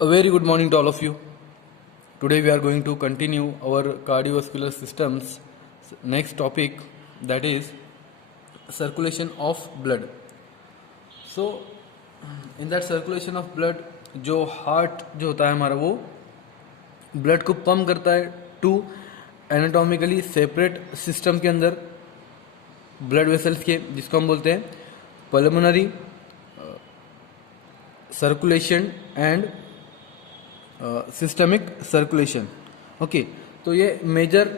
A very good morning to all of you. Today we are going to continue our cardiovascular systems next topic, that is circulation of blood. So in that circulation of blood, जो heart जो होता है हमारा वो blood को pump करता है to anatomically separate system के अंदर ब्लड वेसल्स के, जिसको हम बोलते हैं pulmonary circulation and systemic circulation. Okay, तो ये मेजर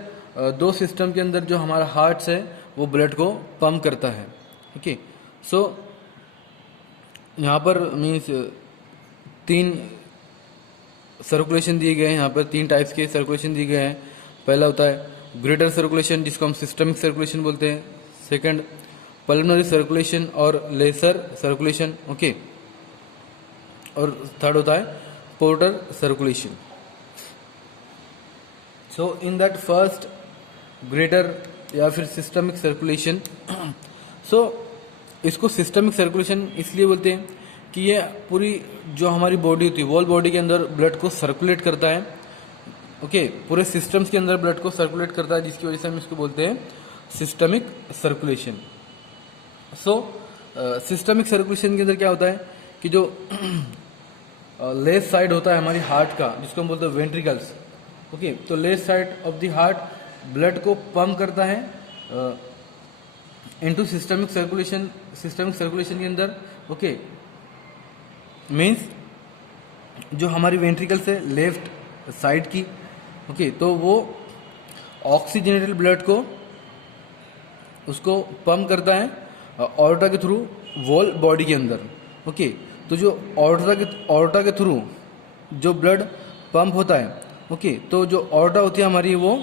दो सिस्टम के अंदर जो हमारा हार्ट्स है वो ब्लड को पंप करता है. ओके, सो यहाँ पर मीन्स तीन सर्कुलेशन दिए गए हैं. यहाँ पर तीन टाइप्स के सर्कुलेशन दिए गए हैं. पहला होता है ग्रेटर सर्कुलेशन, जिसको हम सिस्टमिक सर्कुलेशन बोलते हैं. सेकंड पल्मोनरी सर्कुलेशन और लेसर सर्कुलेशन. ओके, और थर्ड होता है porter circulation. So in that first greater या फिर सिस्टमिक सर्कुलेशन, सो इसको सिस्टमिक सर्कुलेशन इसलिए बोलते हैं कि ये पूरी जो हमारी बॉडी होती है वॉल बॉडी के अंदर ब्लड को सर्कुलेट करता है. ओके, पूरे सिस्टम्स के अंदर ब्लड को सर्कुलेट करता है, जिसकी वजह से हम इसको बोलते हैं सिस्टमिक सर्कुलेशन. सो सिस्टमिक सर्कुलेशन के अंदर क्या होता है कि जो लेफ्ट साइड होता है हमारी हार्ट का, जिसको हम बोलते हैं वेंट्रिकल्स. ओके, तो left side of the heart blood को पंप करता है into systemic circulation. Systemic circulation के अंदर ओके मीन्स जो हमारी वेंट्रिकल्स है लेफ्ट साइड की, ओके, तो वो ऑक्सीजनेटेड ब्लड को उसको पंप करता है ऑर्टा के थ्रू वॉल बॉडी के अंदर. ओके, तो जो ऑर्टा के थ्रू जो ब्लड पंप होता है, ओके, तो जो ऑर्टा होती है हमारी वो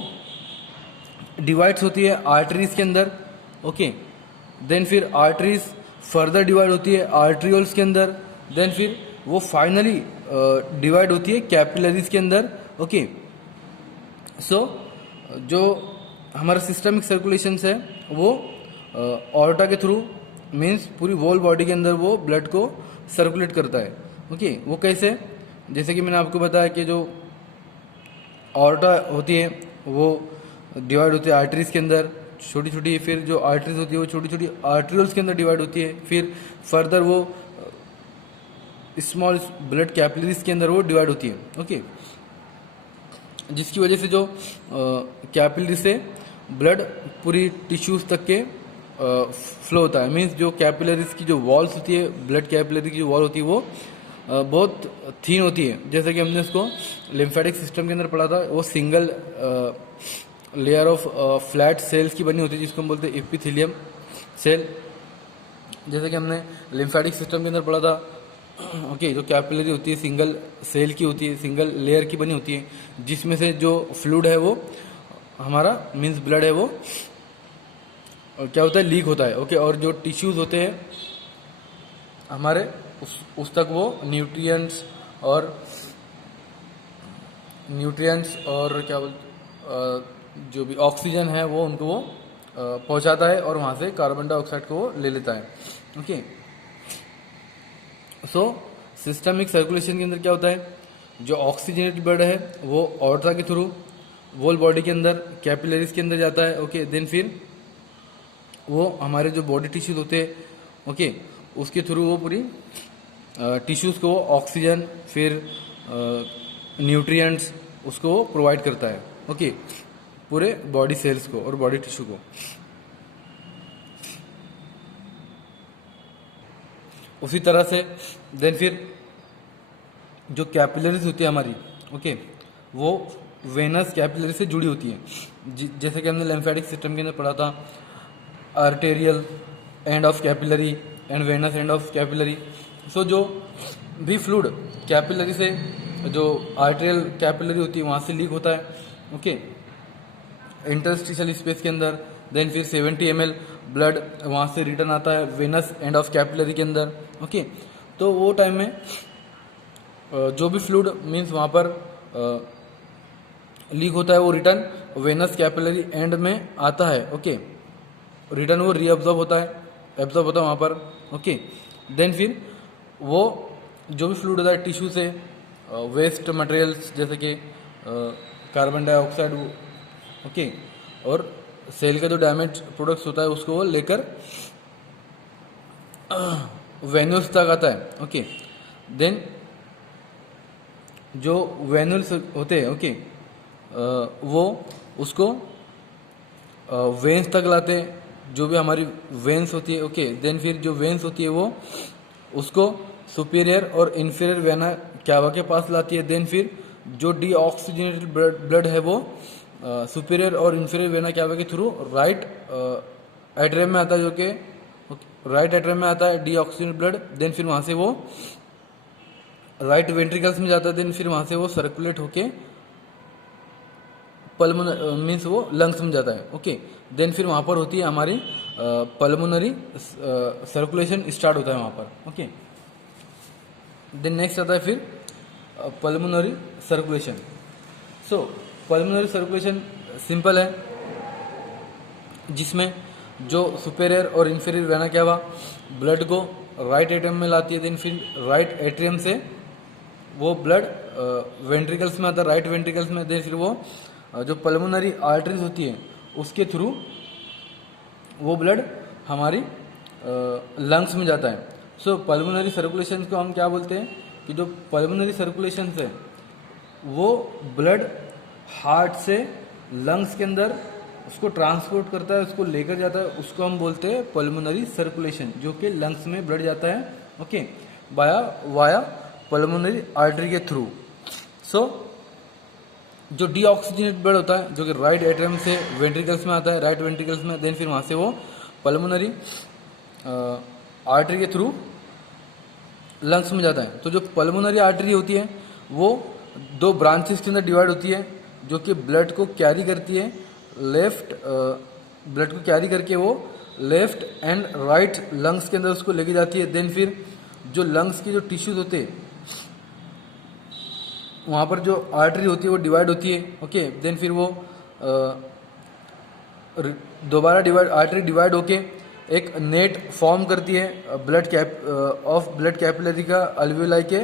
डिवाइड्स होती है आर्टरीज के अंदर. ओके, देन फिर आर्टरीज फर्दर डिवाइड होती है आर्ट्रियोल्स के अंदर. देन फिर वो फाइनली डिवाइड होती है कैपिलरीज के अंदर. ओके, सो जो हमारा सिस्टमिक सर्कुलेशन है वो ऑर्टा के थ्रू मीन्स पूरी वॉल बॉडी के अंदर वो ब्लड को सर्कुलेट करता है. ओके, वो कैसे, जैसे कि मैंने आपको बताया कि जो ऑर्टा होती है वो डिवाइड होती है आर्टरीज के अंदर छोटी छोटी, फिर जो आर्टरीज होती है वो छोटी छोटी आर्ट्रियोल्स के अंदर डिवाइड होती है, फिर फर्दर वो स्मॉल ब्लड कैपिलरीज के अंदर वो डिवाइड होती है. ओके, जिसकी वजह से जो कैपिलरी से ब्लड पूरी टिश्यूज तक के फ्लो होता है. मीन्स जो कैपिलरीज की जो वॉल्स होती है, ब्लड कैपिलरी की जो वॉल होती है वो बहुत थीन होती है. जैसे कि हमने उसको लिम्फेटिक सिस्टम के अंदर पढ़ा था, वो single layer of flat sales की बनी होती है, जिसको हम बोलते हैं एपिथेलियम सेल. जैसे कि हमने लिम्फेटिक सिस्टम के अंदर पढ़ा था. ओके, जो कैपिलरी होती है सिंगल सेल की होती है, सिंगल लेयर की बनी होती है, जिसमें से जो फ्लूइड है वो हमारा मीन्स ब्लड है वो क्या होता है लीक होता है. ओके, और जो टिश्यूज होते हैं हमारे उस तक वो न्यूट्रिएंट्स और क्या बोलते जो भी ऑक्सीजन है वो उनको वो पहुंचाता है और वहाँ से कार्बन डाइऑक्साइड को वो ले लेता है. ओके, सो सिस्टमिक सर्कुलेशन के अंदर क्या होता है, जो ऑक्सीजनेटेड ब्लड है वो ऑर्टा के थ्रू वॉल बॉडी के अंदर कैपिलरीज के अंदर जाता है. ओके, देन फिर वो हमारे जो बॉडी टिश्यूज होते हैं, ओके, उसके थ्रू वो पूरी टिश्यूज को ऑक्सीजन फिर न्यूट्रिएंट्स उसको प्रोवाइड करता है. ओके, पूरे बॉडी सेल्स को और बॉडी टिश्यू को. उसी तरह से देन फिर जो कैपिलरीज होती है हमारी, ओके, वो वेनस कैपिलरी से जुड़ी होती है. जैसे कि हमने लिम्फेटिक सिस्टम के अंदर पढ़ा था arterial end of capillary end venous end of capillary. So जो भी फ्लूइड कैपिलरी से जो आर्टेरियल कैपिलरी होती है वहाँ से लीक होता है. ओके, इंटरस्टिशियल स्पेस के अंदर. देन फिर 70 ml ब्लड वहाँ से रिटर्न आता है वेनस एंड ऑफ कैपिलरी के अंदर. ओके, तो वो टाइम में जो भी फ्लूइड मीन्स वहाँ पर लीक होता है वो रिटर्न वेनस कैपिलरी एंड में आता है. ओके, रिटर्न वो रीअब्जॉर्ब होता है, एब्जॉर्ब होता है वहाँ पर. ओके, देन फिर वो जो भी फ्लूइड होता है टिश्यू से वेस्ट मटेरियल्स जैसे कि कार्बन डाइऑक्साइड, ओके, और सेल का जो डैमेज प्रोडक्ट्स होता है उसको वो लेकर वेन्यूल्स तक आता है, ओके। देन जो वेन्यूल्स होते हैं, ओके, वो उसको वेन्स तक लाते हैं, जो भी हमारी वेन्स होती है, ओके। देन फिर जो वेन्स होती है वो उसको सुपीरियर और इंफीरियर वेना कैवा के पास लाती है। देन फिर जो डीऑक्सीजनेटेड ब्लड है वो सुपीरियर और इंफीरियर वेना कैवा के थ्रू राइट एट्रियम में आता है, जो कि राइट एट्रियम में आता है डीऑक्सीजनेटेड ब्लड। देन फिर वहाँ से वो राइट वेंट्रिकल्स में जाता है। देन फिर वहाँ से वो सर्कुलेट होके पल्मोनरी मीन्स वो लंग्स में जाता है, ओके। देन फिर वहाँ पर होती है हमारी पल्मोनरी सर्कुलेशन स्टार्ट होता है वहाँ पर, ओके। देन नेक्स्ट आता है फिर पल्मोनरी सर्कुलेशन। सो पल्मोनरी सर्कुलेशन सिंपल है, जिसमें जो सुपेरियर और इंफीरियर वेना कैवा ब्लड को राइट एट्रियम में लाती है। देन फिर राइट एट्रियम से वो ब्लड वेंट्रिकल्स में आता है, राइट वेंट्रिकल्स में। देन फिर वो जो पल्मोनरी आर्टरीज होती है उसके थ्रू वो ब्लड हमारी लंग्स में जाता है। सो पल्मोनरी सर्कुलेशन को हम क्या बोलते हैं कि जो पल्मोनरी सर्कुलेशन है वो ब्लड हार्ट से लंग्स के अंदर उसको ट्रांसपोर्ट करता है, उसको लेकर जाता है, उसको हम बोलते हैं पल्मोनरी सर्कुलेशन, जो कि लंग्स में ब्लड जाता है, ओके, वाया पल्मोनरी आर्टरी के थ्रू। सो जो डीऑक्सीजनेट ब्लड होता है जो कि राइट एट्रियम से वेंट्रिकल्स में आता है, राइट वेंट्रिकल्स में। देन फिर वहाँ से वो पल्मोनरी आर्टरी के थ्रू लंग्स में जाता है। तो जो पल्मोनरी आर्टरी होती है वो दो ब्रांचेस के अंदर डिवाइड होती है, जो कि ब्लड को कैरी करती है, लेफ्ट ब्लड को कैरी करके वो लेफ्ट एंड राइट लंग्स के अंदर उसको लेके जाती है। देन फिर जो लंग्स के जो टिश्यूज होते हैं वहाँ पर जो आर्टरी होती है वो डिवाइड होती है, ओके। देन फिर वो दोबारा आर्टरी डिवाइड होके एक नेट फॉर्म करती है ब्लड कैपिलरी का अल्वियोलाई के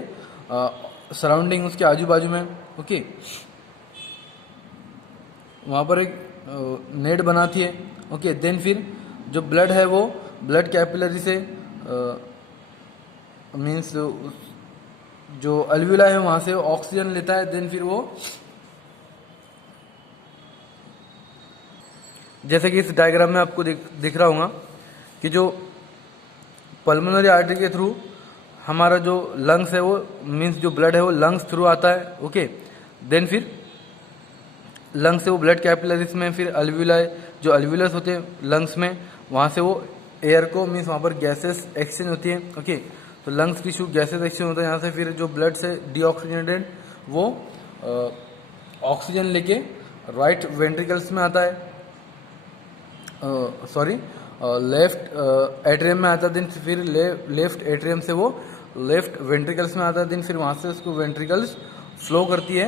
सराउंडिंग, उसके आजू बाजू में, ओके। वहाँ पर एक नेट बनाती है, ओके। देन फिर जो ब्लड है वो ब्लड कैपिलरी से मीन्स जो अल्वियोलाई है वहाँ से ऑक्सीजन लेता है। देन फिर वो जैसे कि इस डायग्राम में आपको दिख रहा होगा कि जो पल्मोनरी आर्टरी के थ्रू हमारा जो लंग्स है वो मीन्स जो ब्लड है वो लंग्स थ्रू आता है, ओके। देन फिर लंग्स से वो ब्लड कैपिलरीज में, फिर अल्वियोलाई जो अल्वियोलस होते हैं लंग्स में, वहाँ से वो एयर को मीन्स वहाँ पर गैसेस एक्सचेंज होती है, ओके। तो लंग्स टिश्यू गैसेस एक्सचेंज होता है यहाँ से। फिर जो ब्लड से डीऑक्सीजनेटेड वो ऑक्सीजन लेके राइट वेंट्रिकल्स में आता है, सॉरी लेफ्ट एट्रियम में आता है। दिन फिर लेफ्ट एट्रियम से वो लेफ्ट वेंट्रिकल्स में आता है। दिन फिर वहाँ से उसको वेंट्रिकल्स फ्लो करती है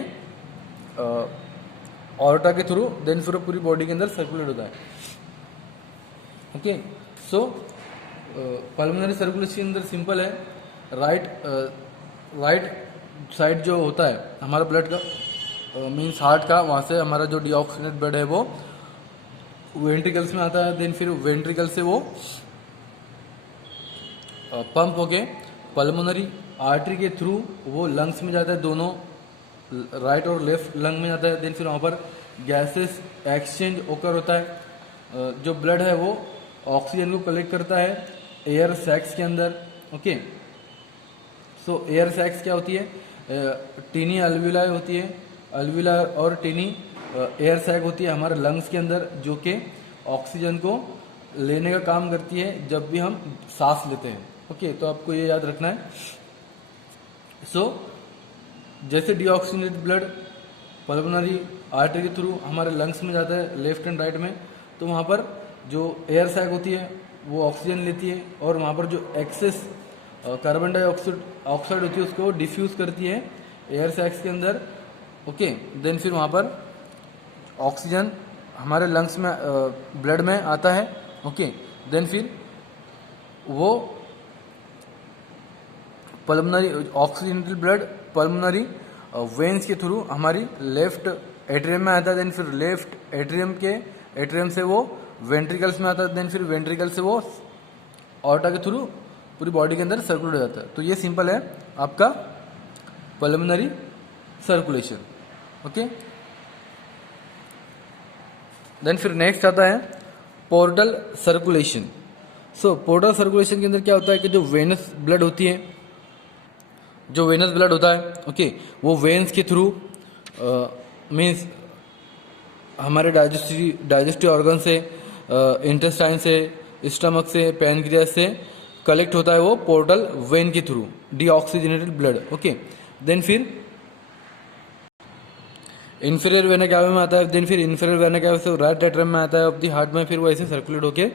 ऑर्टा के थ्रू। देन फिर पूरी बॉडी के अंदर सर्कुलेट होता है, ओके। सो पल्मोनरी सर्कुलेशन के अंदर सिंपल है, राइट साइड जो होता है हमारा ब्लड का मीन्स हार्ट का, वहाँ से हमारा जो डीऑक्सीजनेटेड ब्लड है वो वेंट्रिकल्स में आता है। देन फिर वेंट्रिकल से वो पंप होके पल्मोनरी आर्टरी के थ्रू वो लंग्स में जाता है, दोनों राइट और लेफ्ट लंग में जाता है। देन फिर वहाँ पर गैसेस एक्सचेंज ओकर होता है। जो ब्लड है वो ऑक्सीजन को कलेक्ट करता है एयर सैक्स के अंदर, ओके। सो एयर सैक्स क्या होती है, टीनी अल्वियोलाई होती है, अल्वियोलाई और टीनी एयर सैक होती है हमारे लंग्स के अंदर, जो कि ऑक्सीजन को लेने का काम करती है जब भी हम सांस लेते हैं, ओके। तो आपको ये याद रखना है। सो जैसे डीऑक्सीजनेटेड ब्लड पल्मोनरी आर्टरी के थ्रू हमारे लंग्स में जाता है लेफ्ट एंड राइट में, तो वहाँ पर जो एयर सैक होती है वो ऑक्सीजन लेती है और वहाँ पर जो एक्सेस कार्बन डाइऑक्साइड होती है उसको डिफ्यूज करती है एयर सैक्स के अंदर, ओके। देन फिर वहाँ पर ऑक्सीजन हमारे लंग्स में ब्लड में आता है, ओके। देन फिर वो pulmonary oxygenated blood pulmonary veins के थ्रू हमारी लेफ्ट एट्रियम में आता है, देन फिर लेफ्ट एट्रियम से वो वेंट्रिकल्स में आता है, देन फिर वेंट्रिकल से वो ऑर्टा के थ्रू पूरी बॉडी के अंदर सर्कुलेट हो जाता है। तो ये सिंपल है आपका पल्मोनरी सर्कुलेशन। ओके, देन फिर नेक्स्ट आता है पोर्टल सर्कुलेशन। सो पोर्टल सर्कुलेशन के अंदर क्या होता है कि जो वेनस ब्लड होती है, जो वेनस ब्लड होता है, ओके, वो वेन्स के थ्रू मीन्स हमारे डाइजेस्टिव ऑर्गन से, इंटेस्टाइन से, स्टमक से, पैनक्रियास से कलेक्ट होता है वो पोर्टल वेन के through, deoxygenated blood. Okay, then फिर इंफीरियर वेना कैवा में आता है, देन फिर इंफीरियर वेना कैवा से राइट एट्रियम में आता है ऑफ द हार्ट में, फिर वो ऐसे सर्कुलेट होके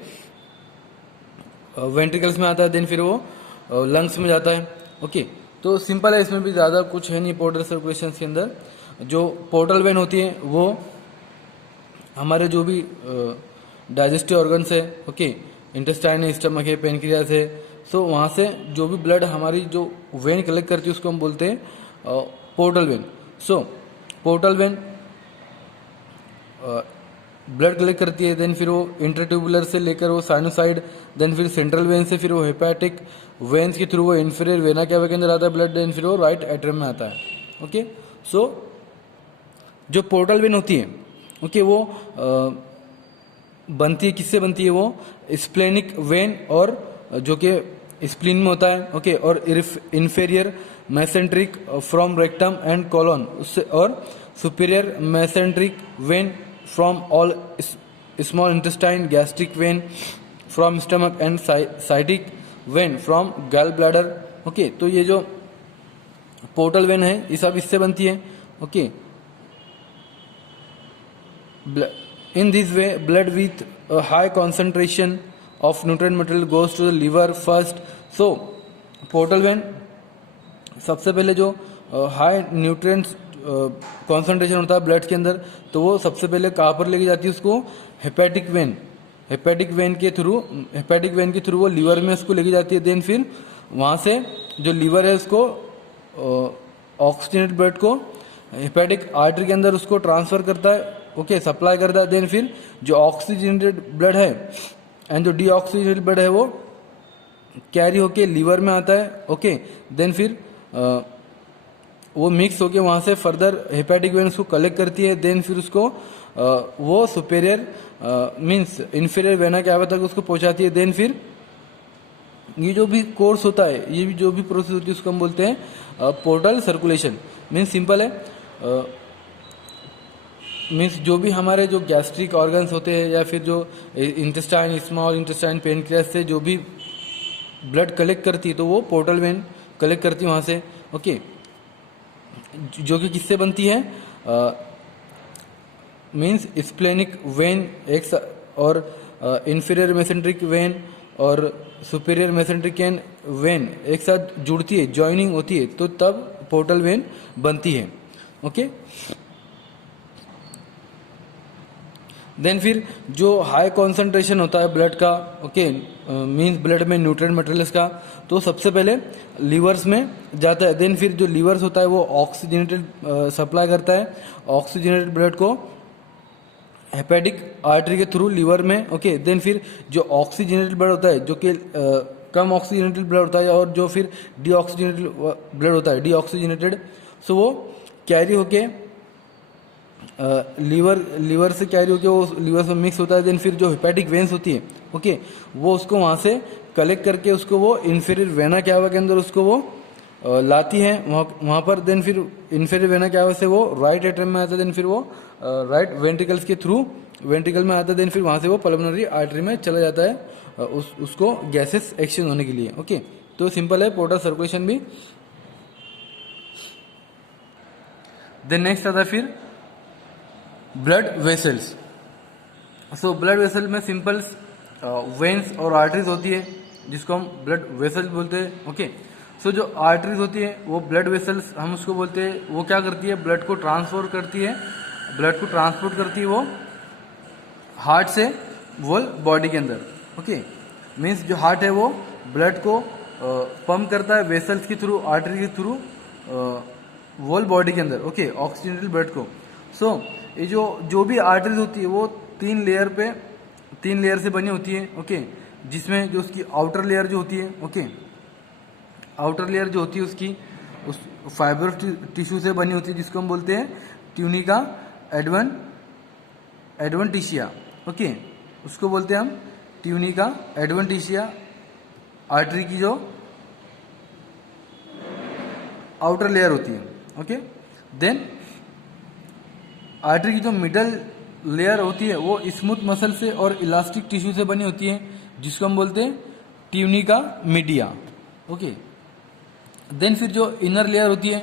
वेंट्रिकल्स में आता है, देन फिर वो लंग्स में जाता है। ओके, तो सिंपल है, इसमें भी ज़्यादा कुछ है नहीं पोर्टल सर्कुलेशन के अंदर। जो पोर्टल वेन होती है वो हमारे जो भी डाइजेस्टिव ऑर्गन्स है, ओके, इंटेस्टाइन है, स्टमक है, पेनक्रियास है, सो वहाँ से जो भी ब्लड हमारी जो वेन कलेक्ट करती है उसको हम बोलते हैं पोर्टल वेन। सो पोर्टल वेन ब्लड कलेक्ट करती है, देन फिर वो इंटरट्यूबुलर से लेकर वो साइनोसाइड, देन फिर सेंट्रल वेन से फिर वो हेपेटिक वेन्स के थ्रू वो इंफीरियर वेना कैवा के अंदर आता है ब्लड, देन फिर वो राइट एट्रियम में आता है। ओके, सो जो पोर्टल वेन होती है, ओके, वो बनती है, किससे बनती है? वो स्प्लेनिक वेन और जो कि स्प्लीन में होता है, ओके, और inferior mesenteric from rectum and colon उससे, और superior mesenteric when from all small intestine, gastric when from stomach and sciatic when from गैल ब्लैडर। ओके, तो ये जो पोर्टल वेन है ये सब इससे बनती है। Okay, in this way blood with a high concentration of nutrient material goes to the liver first। so portal vein सबसे पहले जो हाई न्यूट्रिएंट्स कॉन्सेंट्रेशन होता है ब्लड के अंदर, तो वो सबसे पहले कहाँ पर लेके जाती है उसको? हेपेटिक वेन के थ्रू वो लीवर में उसको लेके जाती है। देन फिर वहाँ से जो लीवर है उसको ऑक्सीजनेटेड ब्लड को हेपेटिक आर्टरी के अंदर उसको ट्रांसफर करता है, ओके, सप्लाई करता है। देन फिर जो ऑक्सीजनेटेड ब्लड है एंड जो डीऑक्सीजनेटेड ब्लड है वो कैरी होके लीवर में आता है। ओके, देन फिर वो मिक्स होके वहाँ से फर्दर हेपेटिक वेन उसको कलेक्ट करती है, देन फिर उसको वो superior means inferior vena cava तक उसको पहुँचाती है। देन फिर ये जो भी कोर्स होता है, ये भी जो भी प्रोसेस होती है उसको हम बोलते हैं पोर्टल सर्कुलेशन। मीन्स सिंपल है, मीन्स जो भी हमारे जो गैस्ट्रिक ऑर्गन्स होते हैं या फिर जो इंटेस्टाइन, स्मॉल इंटेस्टाइन, पेनक्रियास से जो भी ब्लड कलेक्ट करती है तो वो पोर्टल वेन कलेक्ट करती है वहाँ से। ओके, जो कि किससे बनती है? मीन्स स्प्लेनिक वेन एक और इंफीरियर मेसेंट्रिक वेन और सुपीरियर मेसेंट्रिक वेन एक साथ जुड़ती है, ज्वाइनिंग होती है, तो तब पोर्टल वेन बनती है। ओके, देन फिर जो हाई कॉन्सेंट्रेशन होता है ब्लड का, ओके, मीन्स ब्लड में न्यूट्रिएंट मटेरियल्स का, तो सबसे पहले लीवर्स में जाता है। देन फिर जो लीवर्स होता है वो ऑक्सीजनेटेड सप्लाई करता है ऑक्सीजनेटेड ब्लड को हेपेटिक आर्टरी के थ्रू लीवर में। ओके, देन फिर जो ऑक्सीजनेटेड ब्लड होता है, जो कि कम ऑक्सीजनेटेड ब्लड होता है, और जो फिर डीऑक्सीजनेटेड ब्लड होता है, डीऑक्सीजनेटेड, सो वो कैरी होके लीवर से कैरी होके वो लीवर से मिक्स होता है। देन फिर जो हेपेटिक वेन्स होती है, ओके, वो उसको वहाँ से कलेक्ट करके उसको वो इंफीरियर वेना कैवा के अंदर उसको वो लाती है वहाँ पर। देन फिर इंफीरियर वेना कैवा से वो राइट एट्रियम में आता है, देन फिर वो राइट वेंट्रिकल्स के थ्रू वेंट्रिकल में आता है, देन फिर वहाँ से वो पल्मोनरी आर्टरी में चला जाता है उसको गैसेस एक्सचेंज होने के लिए। ओके, तो सिंपल है पोर्टल सर्कुलेशन भी। देन नेक्स्ट आता है फिर blood vessels. So blood vessel में सिंपल वेन्स और आर्टरीज होती है जिसको हम ब्लड वेसल्स बोलते हैं। ओके, सो जो आर्टरीज होती है वो ब्लड वेसल्स हम उसको बोलते हैं। वो क्या करती है? ब्लड को ट्रांसफर करती है, ब्लड को ट्रांसपोर्ट करती है वो हार्ट से वोल बॉडी के अंदर। ओके, मीन्स जो हार्ट है वो ब्लड को पंप करता है वेसल्स के थ्रू, आर्टरी के थ्रू वॉल बॉडी के अंदर, ओके, ऑक्सीजनेटेड ब्लड को। सो ये जो भी आर्टरीज होती है वो तीन लेयर से बनी होती है, ओके, जिसमें जो उसकी आउटर लेयर जो होती है, ओके, आउटर लेयर जो होती है उसकी उस फाइबर टिश्यू से बनी होती है, जिसको हम बोलते हैं ट्यूनिका एडवेंटिशिया, ओके, उसको बोलते हैं हम ट्यूनिका एडवेंटिशिया, आर्टरी की जो आउटर लेयर होती है, ओके। देन आर्टरी की जो मिडल लेयर होती है वो स्मूथ मसल से और इलास्टिक टिश्यू से बनी होती है, जिसको हम बोलते हैं ट्यूनिका मीडिया, ओके। देन फिर जो इनर लेयर होती है,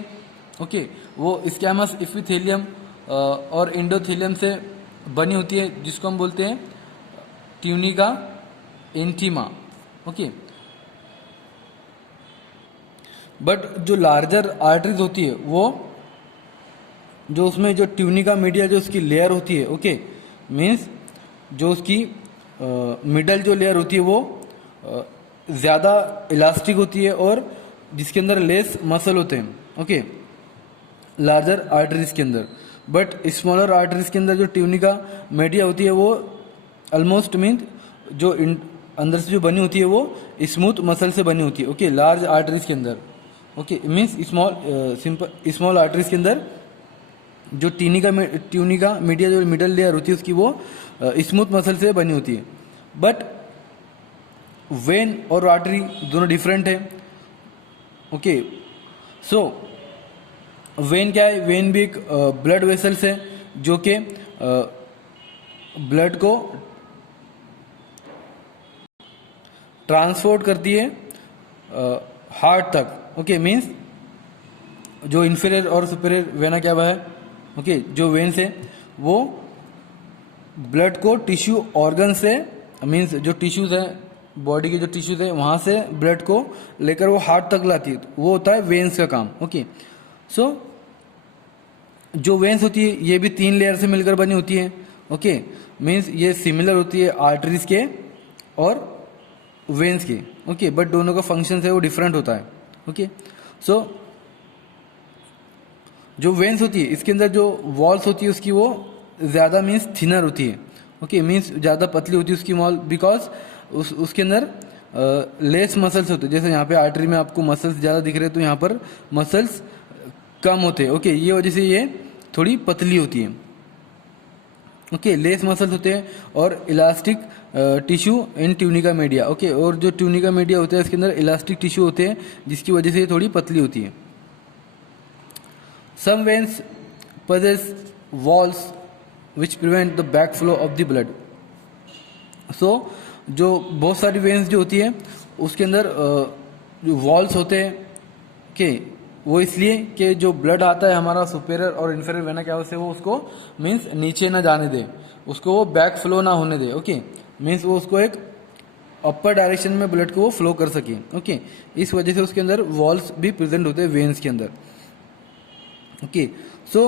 ओके, वो स्कैमस इपिथेलियम और एंडोथेलियम से बनी होती है, जिसको हम बोलते हैं ट्यूनिका इंटीमा, ओके। बट जो लार्जर आर्टरीज होती है वो जो उसमें जो ट्यूनिका मीडिया जो उसकी लेयर होती है, ओके, मीन्स जो उसकी मिडल जो लेयर होती है वो ज़्यादा इलास्टिक होती है और जिसके अंदर लेस मसल होते हैं, ओके, लार्जर आर्टरीज के अंदर। बट स्मॉलर आर्टरीज के अंदर जो ट्यूनिका मीडिया होती है वो ऑलमोस्ट मीन्स जो अंदर से जो बनी होती है वो स्मूथ मसल से बनी होती है, ओके, लार्ज आर्टरीज के अंदर, ओके, मीन्स स्मॉल आर्टरीज के अंदर जो ट्यूनिका मीडिया जो मिडल लेयर होती है उसकी वो स्मूथ मसल से बनी होती है। बट वेन और आर्टरी दोनों डिफरेंट है, ओके। सो वेन क्या है? वेन भी एक ब्लड वेसल्स है जो कि ब्लड को ट्रांसपोर्ट करती है हार्ट तक, ओके, मीन्स जो इन्फीरियर और सुपीरियर वेना क्या है, ओके, जो वेन्स है वो ब्लड को टिश्यू ऑर्गन से, मीन्स जो टिश्यूज है बॉडी के जो टिश्यूज है वहां से ब्लड को लेकर वो हार्ट तक लाती है, वो होता है वेन्स का काम, ओके। सो जो वेन्स होती है ये भी तीन लेयर से मिलकर बनी होती है, ओके, मीन्स ये सिमिलर होती है आर्टरीज के और वेन्स के, ओके, बट दोनों का फंक्शन है वो डिफरेंट होता है, ओके। सो जो वेन्स होती है इसके अंदर जो वॉल्स होती है उसकी वो ज़्यादा मीन्स थिनर होती है, ओके, मीन्स ज़्यादा पतली होती है उसकी वॉल, बिकॉज उसके अंदर लेस मसल्स होते हैं। जैसे यहाँ पे आर्टरी में आपको मसल्स ज़्यादा दिख रहे हैं तो यहाँ पर मसल्स कम होते हैं, ओके, ये वजह से ये थोड़ी पतली होती है, ओके, लेस मसल्स होते हैं और elastic tissue in tunica media, okay, और जो ट्यूनिका मीडिया होता है इसके अंदर इलास्टिक टिश्यू होते हैं जिसकी वजह से ये थोड़ी पतली होती है। Some veins possess walls which prevent the backflow of the blood. So जो बहुत सारी वेन्स जो होती है उसके अंदर जो वॉल्स होते हैं, कि वो इसलिए कि जो ब्लड आता है हमारा सुपेरियर और इन्फीरियर वेना क्या से वो उसको मीन्स नीचे ना जाने दे, उसको वो बैक फ्लो ना होने दे, ओके, मीन्स वो उसको एक अपर डायरेक्शन में ब्लड को वो फ्लो कर सके, ओके, इस वजह से उसके अंदर वॉल्स भी प्रेजेंट होते हैं वेन्स के अंदर, ओके। सो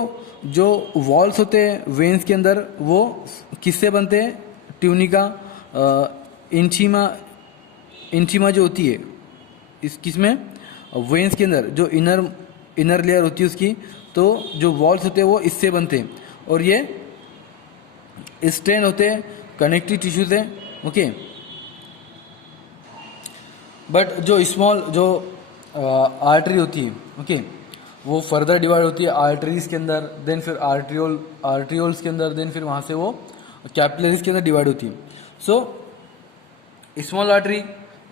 जो वॉल्स होते हैं वेन्स के अंदर वो किससे बनते हैं? ट्यूनिका इंटीमा जो होती है इस किसमें वेन्स के अंदर जो इनर लेयर होती है उसकी, तो जो वॉल्स होते हैं वो इससे बनते हैं और ये स्ट्रेन होते हैं कनेक्टिव टिश्यू से, ओके। बट जो स्मॉल जो आर्टरी होती है, ओके, वो फर्दर डिवाइड होती है आर्टरीज के अंदर, देन फिर आर्ट्रियोल्स के अंदर, देन फिर वहाँ से वो कैपिलरीज के अंदर डिवाइड होती है। सो स्मॉल आर्टरी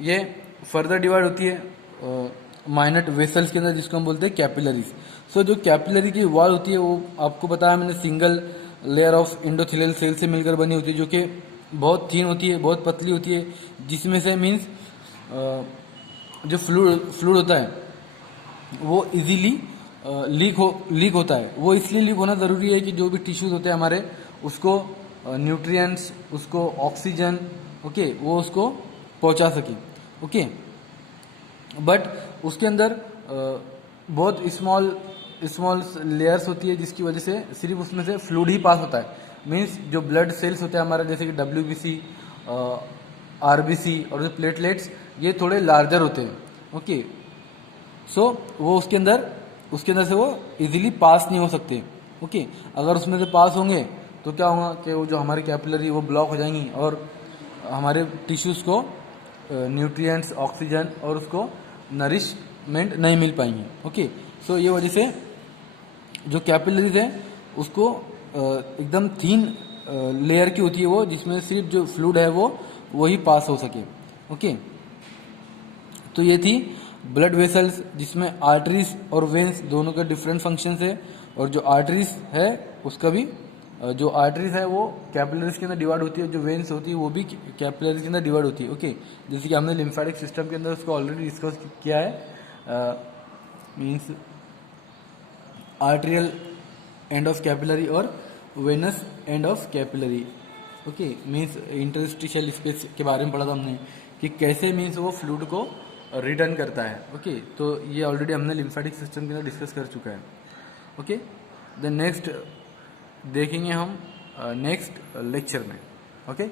ये फर्दर डिवाइड होती है माइनर वेसल्स के अंदर जिसको हम बोलते हैं कैपिलरीज। सो जो कैपिलरी की वॉल होती है वो आपको बताया मैंने single layer of endothelial cell से मिलकर बनी होती है जो कि बहुत थिन होती है, बहुत पतली होती है, जिसमें से मीन्स जो फ्लूइड होता है वो इजीली लीक होता है। वो इसलिए लीक होना ज़रूरी है कि जो भी टिश्यूज होते हैं हमारे उसको न्यूट्रिएंट्स, उसको ऑक्सीजन, ओके, वो उसको पहुंचा सके, ओके। बट उसके अंदर बहुत स्मॉल लेयर्स होती है जिसकी वजह से सिर्फ उसमें से फ्लूइड ही पास होता है, मीन्स जो ब्लड सेल्स होते हैं हमारे जैसे कि WBC, RBC और जो प्लेटलेट्स ये थोड़े लार्जर होते हैं, ओके। सो वो उसके अंदर उसके अंदर से वो इजीली पास नहीं हो सकते। ओके, अगर उसमें से पास होंगे तो क्या होगा कि वो जो हमारे कैपिलरी वो ब्लॉक हो जाएंगी और हमारे टिश्यूज़ को न्यूट्रिएंट्स, ऑक्सीजन और उसको नरिशमेंट नहीं मिल पाएंगी। ओके, सो ये वजह से जो कैपिलरीज है उसको एकदम थीन लेयर की होती है वो, जिसमें सिर्फ जो फ्लूइड है वो वही पास हो सके। ओके, तो ये थी ब्लड वेसल्स, जिसमें आर्टरीज और वेन्स दोनों के डिफरेंट फंक्शंस है। और जो आर्टरीज है उसका भी जो आर्टरीज है वो कैपिलरीज के अंदर डिवाइड होती है, जो वेन्स होती है वो भी कैपिलरीज के अंदर डिवाइड होती है। ओके, जैसे कि हमने लिम्फेटिक सिस्टम के अंदर उसको ऑलरेडी डिस्कस किया है, means arterial end of capillary और venous end of capillary. Okay, means interstitial space के बारे में पढ़ा था हमने कि कैसे मीन्स वो फ्लूइड को रिटर्न करता है। ओके, तो ये ऑलरेडी हमने लिम्फेटिक सिस्टम के अंदर डिस्कस कर चुका है। ओके, द नेक्स्ट देखेंगे हम नेक्स्ट लेक्चर में। ओके।